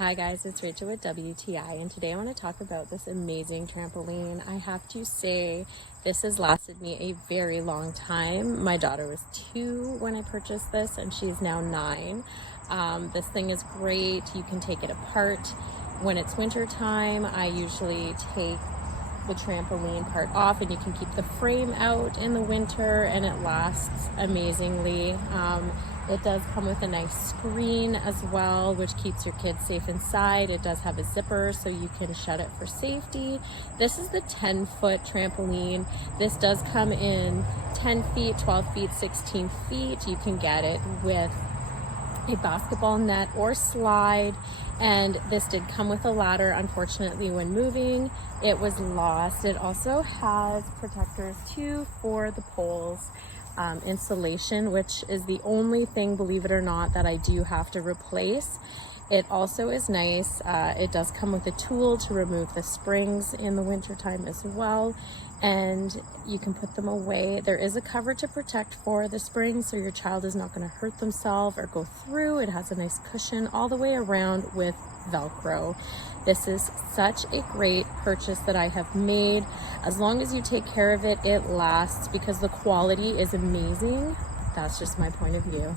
Hi guys, it's Rachel with WTI, and today I want to talk about this amazing trampoline. I have to say this has lasted me a very long time. My daughter was 2 when I purchased this and she's now 9. This thing is great. You can take it apart. When it's winter time, I usually take the trampoline part off and you can keep the frame out in the winter and it lasts amazingly. It does come with a nice screen as well, which keeps your kids safe inside. It does have a zipper so you can shut it for safety. This is the 10-foot trampoline. This does come in 10 feet, 12 feet, 16 feet. You can get it with a basketball net or slide, and this did come with a ladder. Unfortunately, when moving it was lost. It also has protectors too for the poles, insulation, which is the only thing, believe it or not, that I do have to replace. It also is nice. It does come with a tool to remove the springs in the winter time as well, and you can put them away. There is a cover to protect for the springs so your child is not going to hurt themselves or go through. It has a nice cushion all the way around with Velcro. This is such a great purchase that I have made. As long as you take care of it, it lasts because the quality is amazing. That's just my point of view.